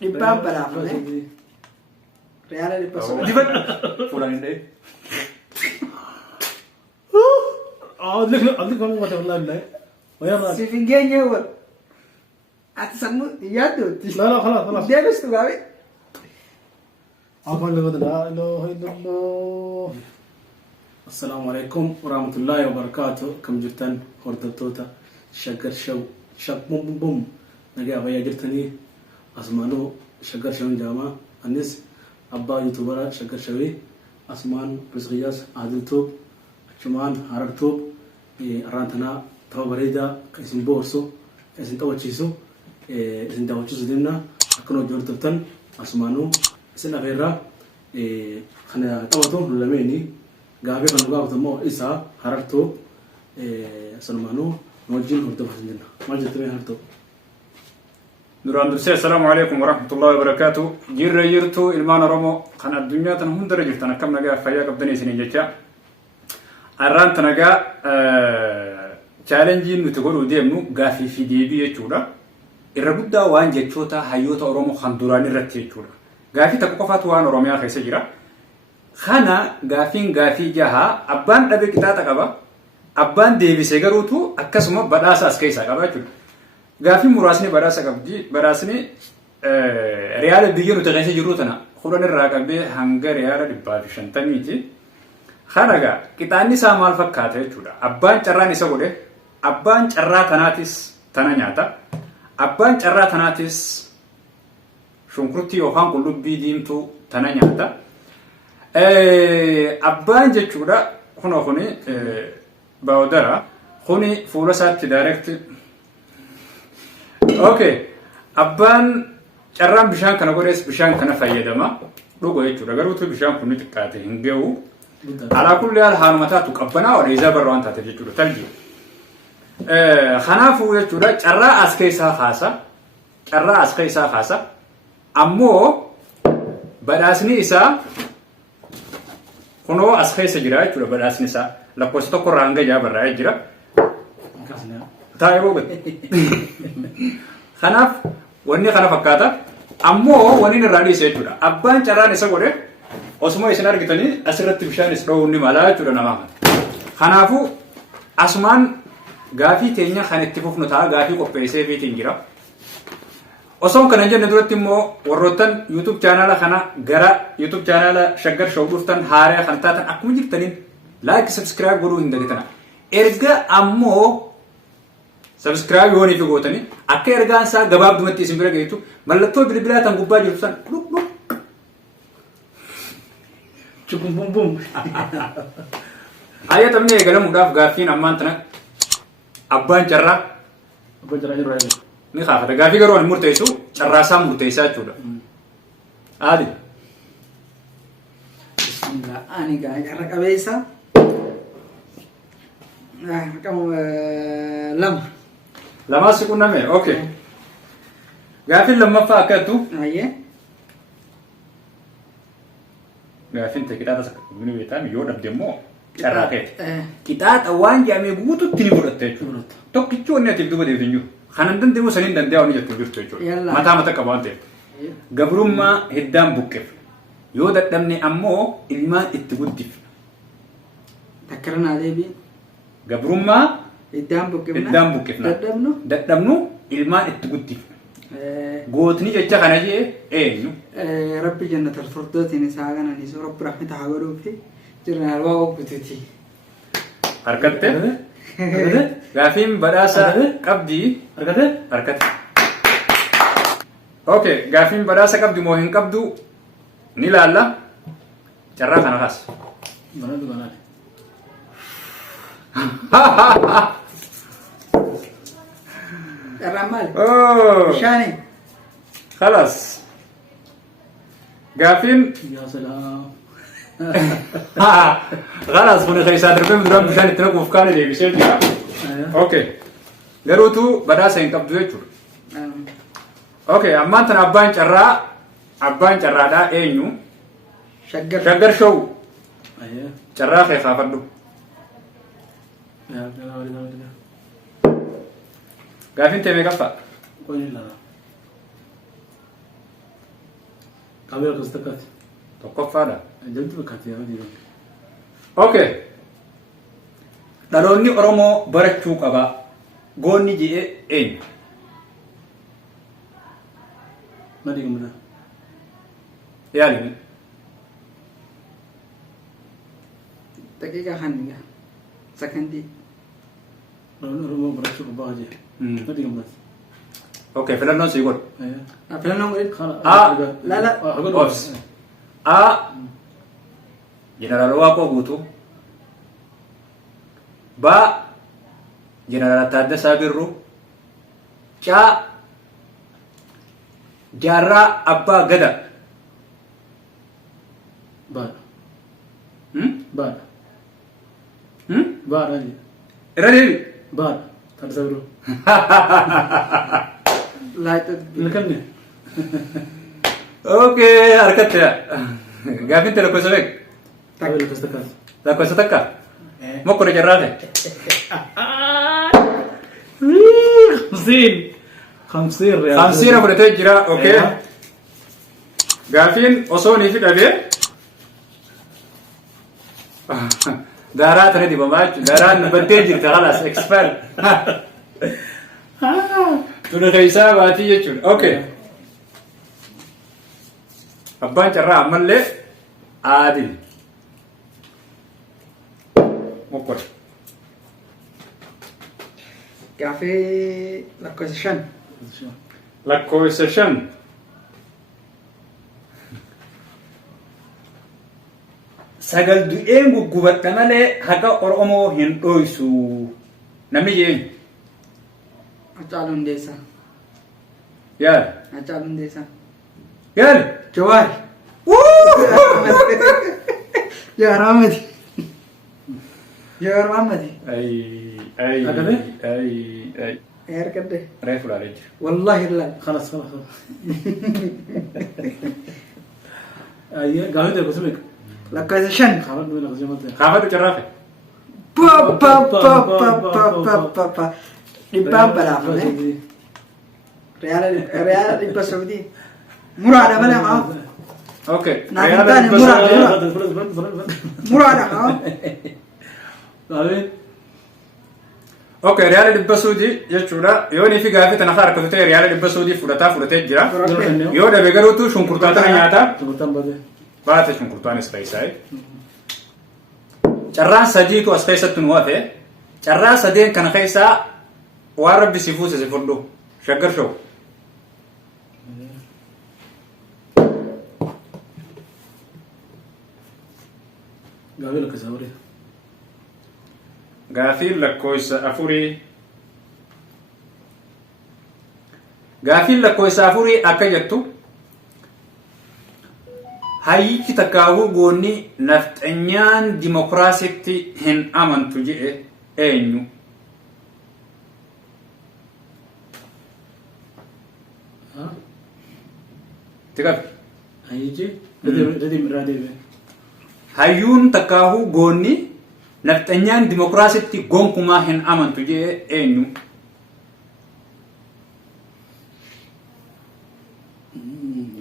Dhibbaan badhaafame. Reyaala dhibba soba. Fuudhan hin ta'e. Adli kamu mata wallahi billahi. Wayarra. Siif hin geenye wal. Ati sammuu yaaddooti. La khalas. Deebistu gaabe. Afan lagad la ilaha illallah. Assalamu alaikum warahmatullahi wabarakatuh. Kam jirtan hordoftoota Shaggar Show. Shag bum. Nagaa fayyaa jirtanii asmaanoo Shaggar Show jaamaa anis abbaa yuutuubara Shaggar Show asmaan Rizqiyaas Adiltoob achumaan Harartoob arraantanaa ta'uu bareedaa kan isin boorsu kan isin qabachiisu isin daawwachiisu deemna akkanoo hordoftan asmaanoo isin afeerraa kana qabatu lulameeni gaafii kan gaafatu immoo isaa Harartoob asmaanoo wajjin hordofaa deemna maal jettanii Harartoob Duraan dursee assalamu alaikum warahmatullahi wabarakatuh. Jirtu ilmaan Oromoo kan addunyaa tan hundara jirtan akkam nagaa fayyaa qabdanii isin jecha. Arraan tanagaa challenge nuti godhuu deemnu gaafii fi deebii jechuudha. Irra guddaa waan jechoota hayyoota Oromoo kan duraan irratti jechuudha. Gaafii takka qofaatu waan Oromiyaa keessa jira. Kana gaafii jaha abbaan dhabe qixaaxa qaba. Abbaan deebisee garuutu akkasuma badhaasa as keessaa qaba jechuudha. Gaafii muraasni badhaasa qabdi. Badhaasni reyaala biyya nuti keessa jirru tana kudhan irraa qabee hanga reyaala 150ti. Kanagaa qixaanni isaa maal fakkaata jechuudha. Abbaan carraan isa godhe abbaan carraa tanaatis tana nyaata. Abbaan carraa tanaatis shunkurtii yookaan qullubbii diimtuu tana nyaata. Abbaan jechuudha kuni baawdara kuni fuula isaatti direct. Okay, abbaan carraan bishaan kana godhees bishaan kana fayyadama dhugo jechuudha. Garuu bishaan kun xiqqaate hin gahu. Alaa kulli haal haanuma taatu qabbanaa odeessaa barra waan taate jechuudha. Talji. Kanaafuu jechuudha carraa as keessaa kaasa. Ammoo badhaasni isaa kunoo as keessa jira jechuudha. Badhaasni isaa lakkoofsa tokko irraa hanga 6 barraa'ee jira. Taa'ee boqote. Kanaaf wanni kana fakkaata. Ammoo wanni irraa dhiisee jechuudha. Abbaan carraan isa godhe osuma isin argitanii asirratti bishaan is dhowuu ni mala jechuudha namaa. Kanaafuu asumaan gaafii teenya kan itti fufnu ta'a gaafii qopheessee fiitiin jira. Osoo kana jenne duratti immoo warroottan YouTube chaanala kana gara YouTube chaanala Shaggar Show dhuftan haaraa kan taatan akkuma jirtaniin like subscribe godhuu hin dagatina. Erga ammoo subscribe yooni fi gootanii akka ergaan isaa gabaabdumatti isin bira geessu mallattoo bilbilaa tan gubbaa jirtu san Chukumbum. Ayyatamni eegalamuudhaaf gaaffiin ammaan tana abbaan carraa jiru. ni kaafata. Gaaffii garuu ani murteessu carraa isaa murteessaa jechuudha. Aadi. Bismillah. Ani carra qabeessa. Lama. Lamaa si qunname. Okay. Gaaffiin lammaffaa akkattu. Ayyee. Gaaffiin ta'e qixaaxa sakkaatti beektaan yoo dhabde immoo carraa ta'e. Qixaaxa waan jedhamee guututti ni fudhatte jechuudha. Tokkichi wanni ati duuba deebiin jiru. Kanan dandeenyu saniin dandeenya wanni jettu jirtu jechuudha. Mataa qaba waan ta'eef. Gabrummaa hiddaan buqqeef. Yoo dadhabne ammoo ilmaan itti guddifna. Takkaranaa deebiin. Gabrummaa Iddaan buqqifna. Dadhabnu ilmaan itti guddifna. Gootni jecha kana jee eenyu? Rabbi jannatal firdootiin isaa kananiis Rabbi rahmata haa godhuu fi jirna albaa obbituuti. Harkatte? Gaafiin badhaasa qabdi. Harkatte. Okay, gaafiin badhaasa qabdi moo hin qabdu ni laalla. Carraa kana kaas. Carraan maali? Oh. Bishaani. Khalas. Gaafin. Ya salam. Khalas kun khaysa darbee duraan bishaan itti naquuf kaane deebisee jira. Okay. Garuutu badhaasa hin qabdu jechuudha. Okay, ammaan tan abbaan carraadhaa eenyu? Shaggar Show. Carraa kee kaafadhu. Gaafin ta'e meeqaffa? وين لا كاميرا كستكات tokkoffaadha. جبت بكاتي هذه Okay. Dhaloonni Oromoo barachuu qaba. Goonni ji'ee eenyu? ما دي كمنا Yaali. daqiiqaa hanga sakandii رمو برشة باجي ما دي كمنا Okay, filannoon sii godhu. filannoon godhin لا لا Obs. A. Jeneraal Waaqoo Guutuu. B. Jeneraal Taaddasaa Birruu. C. Jaarraa Abbaa Gada. بعد Hmm? بعد Hmm? بعد هذه Irra deebi. بعد ترسلوا laayita نكمل Okay, harkatti. Gaafiin tee lakkoofsa beek. كاميرا كستكات Lakkoofsa takka. Mokkora jarraate. 50 50 ريال 50 fudhatee jira. Okay. Gaafiin osoo nii fidhabee. Daaraa tana dibamaa jechuudha. Daaraan baddee jirti khalaas expert. Tuna keessaa baatii jechuudha. Okay. Abbaan carraa ammallee Aadil. Mokkora. gaafii lakkoofsa 5 Lakkoofsa 5. Sagal du'een guggubadha malee haqa Oromoo hin dhoysu. Namni jeen Hacaaluu Hundeessaa yaal Hacaaluu Hundeessaa yaal. Jawaari Jawaar Mahammadi Jawaar Mahammadi Ay Agade? ay ergadde reefu laalee jira. wallahi ilaa خلاص خلاص خلاص اي قالوا لي بس لك lakkoofsa 5 خلاص من الغزيمات Kaafatu carraafe. dhibbaan badhaafame reyaala dhibba saudii muraadha malee haa Okay. Naaf hin taane muraadha haa قالوا Okay, reyaala dhibba suudii jechuudha. Yoo nii fi gaafii tana harkatu ta'e reyaala dhibba suudii fudhatee jira. Yoo dhabe garuutu shunkurtaa tana nyaata. تقول بده Baate shunkurtaanis keessaa. Carraan sadiitu as keessatti nu hafe. Carraa sadeen kana keessaa waan rabbi si fuuse si fudhu. Shaggar show. قالوا لك سوري Gaafiin lakkoofsa afurii. Gaafiin lakkoofsa afurii akka jettu hayyichi takkaahuu goonni nafxanyaan dimokiraasiitti hin amantu jedhe eenyu? ها Tiqabi. هيجي ددي مرادي Hayyuun takkaahuu goonni nafxanyaan dimokiraasiitti gonkumaa hin amantu jedhe eenyu?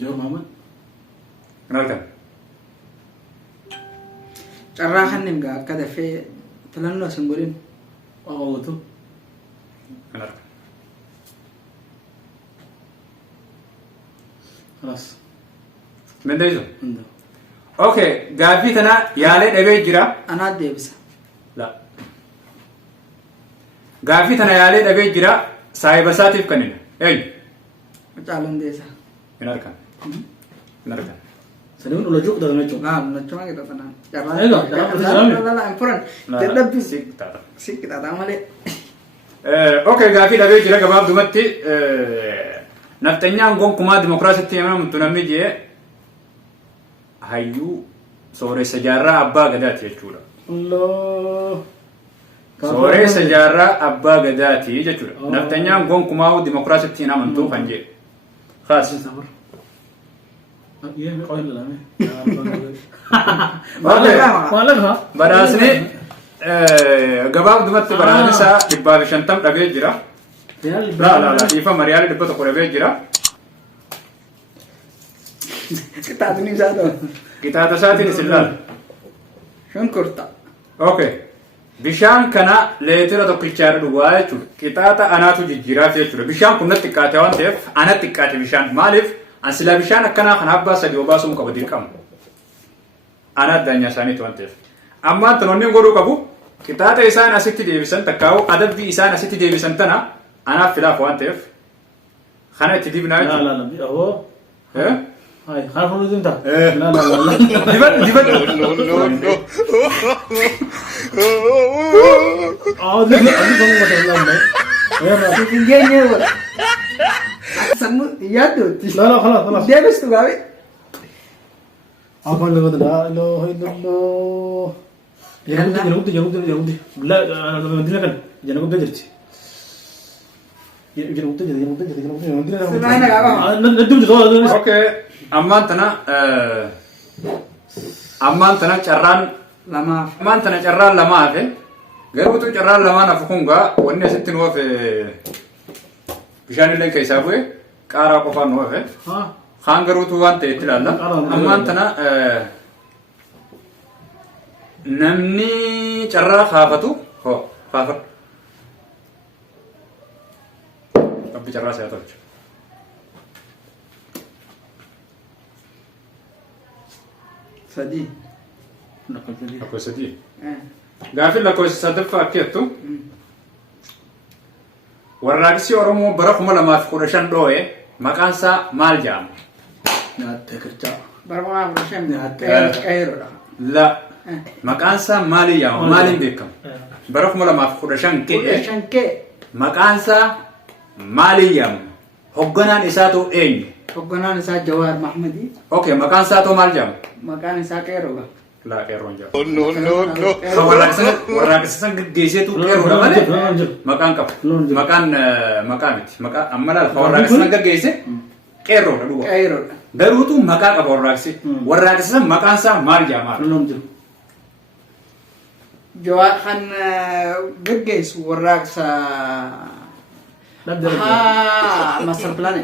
جو محمد Kan argan. carraa kannim gaa akka dafee filannoo sin godhin أغوتو Kan argan. خلاص Dandeessu? عنده Okay, gaaffii tana yaalee dhabee jira. anaa deebisa La. Gaaffii tana yaalee dhabee jira. Saahiba isaatiif kennina. Eenyu? Hacaaluu Hundeessaa Hin argan. Hin argan. سنقول ولا جوق ده ما يجوق laal lachuma kita tanaan Egaa, carraa hin furan dadhabbi Si taata. si qixaaxaa malee Okay, gaaffii dhabee jira gabaabdumatti. Nafxanyaan gonkumaa dimokiraasiitti amantu namni jee hayyuu sooressa jaarraa abbaa gadaati jechuudha. الله Sooressa jaarraa abbaa gadaati jechuudha. Nafxanyaan gonkumaa dimokiraasiitti amantu kan jee. Khaas. صبر يا قايل لا Okay. ما لها Badhaasni gabaabdumatti badhaasni isaa 150 dhabee jira. لا إيفا مريال دبته قريبة جرا Kitaabni isaa ta'u. Kitaaba isaatiin sillaan. Shonkorta. Okay. Bishaan kana leetira tokkichaadha dhugaa jechuudha. Qixaaxa anaatu jijjiiraaf jechuudha. Bishaan kun natti xiqqaate waan ta'eef ana xiqqaate bishaan. Maaliif? An silaa bishaan akkanaa kana abbaa sadii obaasuu qaba dirqama. Ana addaanya isaaniiti waan ta'eef. Amma tanoonni godhuu qabu qixaaxa isaan asitti deebisan takkaa'u adabbii isaan asitti deebisan tana anaaf filaaf waan ta'eef kana itti dibnaa jechuudha. هاي خاف من انت لا ديفن لا خلاص ديبس تقاوي عفوا لا اله الا الله جنوب لا انا مدينه كان جنوب درتي اوكي ammaan tana carraan lama hafe garuutu carraan lamaan hafu kun gaa wanni asitti nu hafe bishaan illee keessaa bu'e qaaraa qofaan nu hafe kaan garuutu waan ta'e itti ilaalla ammaan tana namni carraa kaafatu kaafadhu qabbi carraa siyaa tolcha Sadii. Lakkoofsa sadii. Gaafiin lakkoofsa sadaffaa akkeettu warraaqsi Oromoo bara 2015 dhoo'e maqaan isaa maal jedhama? Nyaata kirchaa. Bara 2015 qeeroodha. La maqaan isaa maali jedhama? Maaliin beekama? Bara 2015 ka'e maqaan isaa maali jedhama? Hogganaan isaa ta'u eenyu? Hogganaan isaa Jawaar Mahmadi. Okay, maqaan isaa ta'u maal jedhama? Maqaan isaa qeeroodha. La qeerroon jedhama. Warraaqsa san gaggeesseetu qeerroodha malee maqaan qaba. Maqaan miti. Amma laal warraaqsa san gaggeesse qeerroodha dhuga. Qeeroodha. Garuutu maqaa qaba warraaqsi. Warraaqsa san maqaan isaa maal jedhama? Jawaar kan gaggeessu warraaqsa master plan.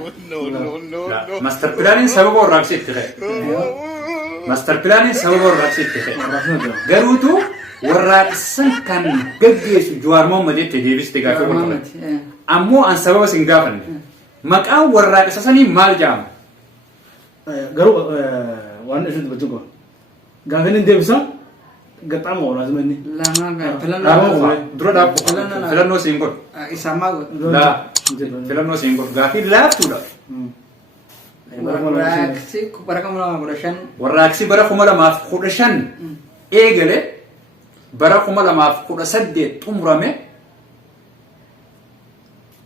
Master plan sababa warraaqsi itti ta'e. Master plan sababa warraaqsi itti ta'e. Garuutu warraaqsan kan gaggeessu Jawaar Mohammad itti deebiste gaafii qulqulluu. Ammoo an sababa sin gaafanne. Maqaan warraaqsa sanii maal jedhama? Garuu waan isheetti bajjiko. Gaafii deebisa gaxaama walaas manni. Dura dhaabbu filannoo siin godhu. Isaan maa godhu? Filannoo siin godhu. Gaafii laaftuudha. Warraaqsi bara 2015. Warraaqsi bara 2015 eegale bara 2018 xumurame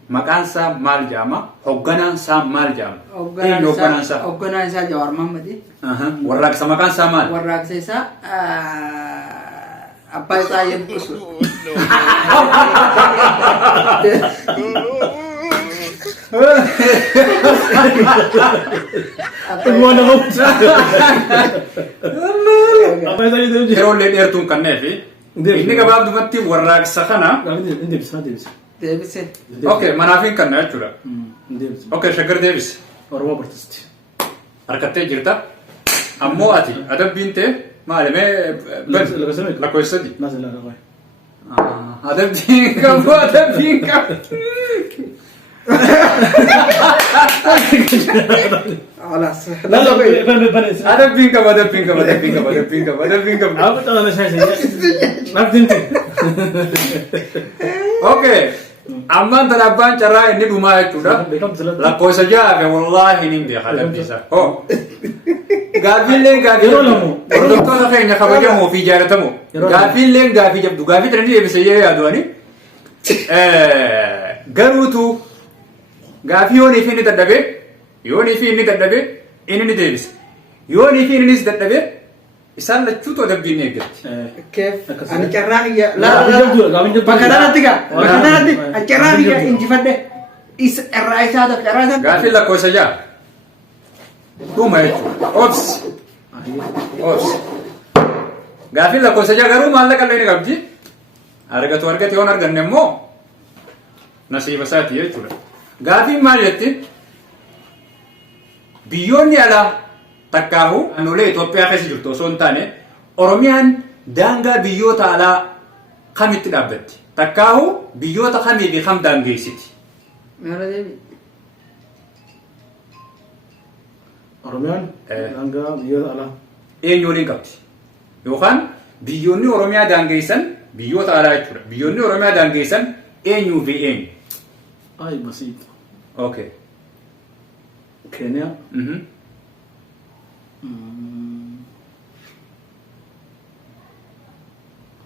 maqaan isaa maal jedhama? Hogganaan isaa maal jedhama? Hogganaan isaa Jawaar Mahmadi. Warraaqsa maqaan isaa maal? Warraaqsa isaa abbaa isaa Yabbusu. Yeroollee dheertuun kannee fi inni gabaabdumatti warraaqsa kana Deebise. Okay, manaafiin kanna jechuudha. Okay, shaggar deebise. Oromoo bartisti. Harkattee jirta. Ammoo ati adabbiin ta'e maalimee lakkoofsa sadii. Adabbiin qabu. Adabbiin qabu. Okay. Ammaan tana abbaan carraa inni dhumaa jechuudha. Lakkoofsa ja'a wallaahi hin beeka adabbiisa. Gaaffiilleen gaaffii hordoftoota keenya kabajamoo fi jaallatamoo. Gaaffiilleen gaaffii jabdu. Gaaffii tana ni deebisee yaadu'ani. Garuutu gaaffii yoonii fi inni dadhabee inni ni deebise. Yoonii fi innis dadhabee isaan lachuutu adabbiin eeggatti. Ani carraa kiyya bakka kanatti carraa kiyya injifadhe irraa isaa tokko carraa isaa. Gaaffii lakkoofsa ja'a. Dhuma jechuudha. Obsi. Gaaffii lakkoofsa ja'a garuu maallaqa illee ni qabdi. Argate yoon arganne immoo nasiiba isaati jechuudha. Gaafiin maal jetti? Biyyoonni alaa takkaahu naannolee Itoophiyaa keessa jirtu osoo hin taane Oromiyaan daangaa biyyoota alaa kamitti dhaabbatti? Takkaahu biyyoota kamii fi kam daangeessiti? Oromiyaan daangaa biyyoota alaa eenyu waliin qabdi? Yookaan biyyoonni Oromiyaa daangeessan biyyoota alaa jechuudha. Biyyoonni Oromiyaa daangeessan eenyuu fi eenyu? Ay basiit. Okay. Kenya.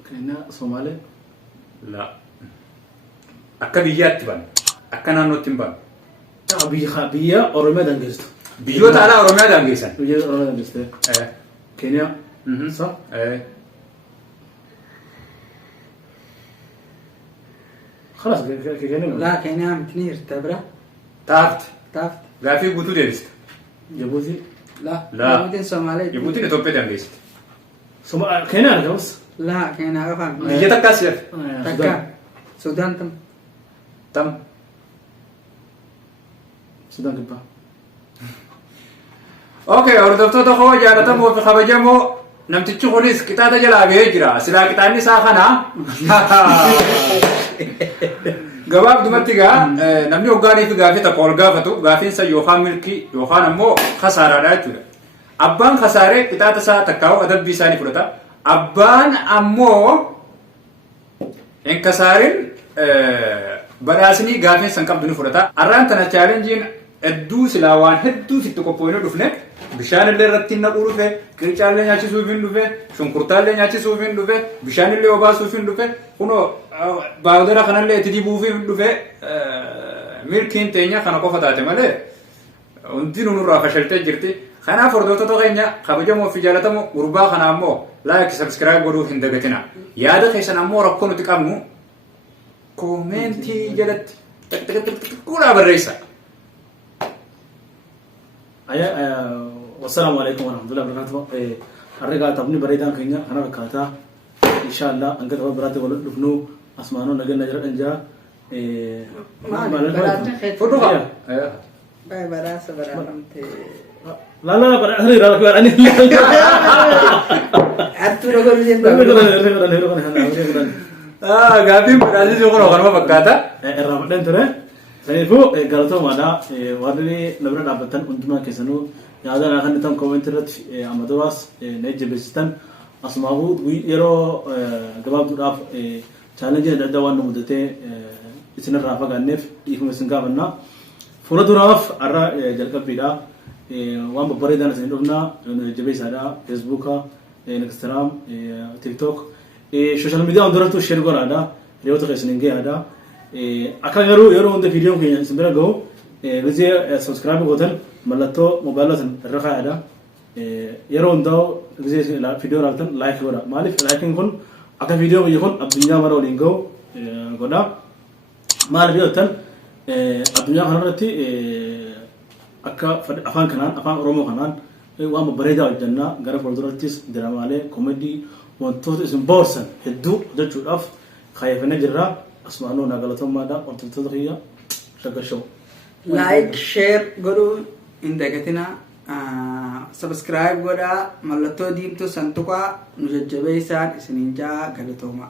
Kenya, Somalia. La. Akka biyyaatti ban. Akka naannootti hin ban. Biyya Oromiyaa daangeessu. Biyyoota alaa Oromiyaa daangeessan. Biyya Oromiyaa daangeessu. Kenya. صح؟ خلاص كينيا لا كينيا متنير تبرة تافت غافي قوتو ديست جيبوتي لا جيبوتي الصومالية جيبوتي إثيوبيا دانجيست كينيا أنا بس لا كينيا غفان هي تكاسيف تكا سودان تم سودان كبا اوكي هردفتوتا خو جالتمو في خبجمو نمتيچو خونيس كتاتا جلا بهجرا سلا كتاني ساخنا gabaab dumatti gaa namni hoggaanii fi gaafii tokko ol gaafatu gaafiin isa yookaan milkii yookaan ammoo kasaaraadha jechuudha. Abbaan kasaaree qixaata isaa takkaa'u adabbii isaanii fudhata. Abbaan ammoo hin kasaarin badhaasni gaafiin san qabdu ni fudhata. Arraan tana chaalenjiin hedduu silaa waan hedduu sitti qophoonee dhufne bishaan illee irratti naquu dhufe qiricaa illee nyaachisuuf hin dhufe shunkurtaa illee nyaachisuuf hin dhufe bishaan illee obaasuuf hin dhufe kunoo baawudara kanallee itti dibuuf hin dhufe milkiin teenya kana qofa taate malee hundi nurraa fashaltee jirti. Kanaaf hordoftoota keenya kabajamoo fi jaalatamoo gurbaa kana ammoo laayik sabskiraayib godhuu hin dagatina. Yaada keessan ammoo rakkoo nuti qabnu koomentii jalatti xixiqqoodhaa barreessa. والسلام عليكم ورحمة الله وبركاته. الرجال تبني بريدان كينيا أنا بكاتا إن شاء الله أنك تبغى براتي ولا دفنو أسمانو نجل نجر إنجا. فوتوها. باي براس برامت. لا لا برا هني رأى كبار أني. أتورو كل جنب. قابين برازيل يقولون غرما بكاتا. الرمضان ترى. سيفو قالتوا ماذا وارني نبرة دابتن أنتما كيسنو يادا ناخن نتام كومنترات أمادواس نيجي بستن أسمعوا ويرو جواب دراف challenge ada wan mudate isna rafa ganef ikuma singa banna funa duraaf ara jalqab bida wan babare dana sin dubna jabe sada facebook instagram tiktok social media on duratu share gorada rewto khesninge ada akagaru yoro on video ke simbera go bize subscribe gotan malato mobile tan rafa ada yoro on do bize video raltan like gora malif liking kun aka video yikon adunya maro lingo goda mal video tan adunya hanarati aka afan kanan afan oromo kanan wa ma bareda janna gara forduratis dramale comedy wanto isin borsan heddu dajju daf khayfana jirra asmanu nagalatum mada wanto tadhiya shagasho like share godu indagatina subscribe goda malato dimto santuka nujajjabe isan isininja galatoma.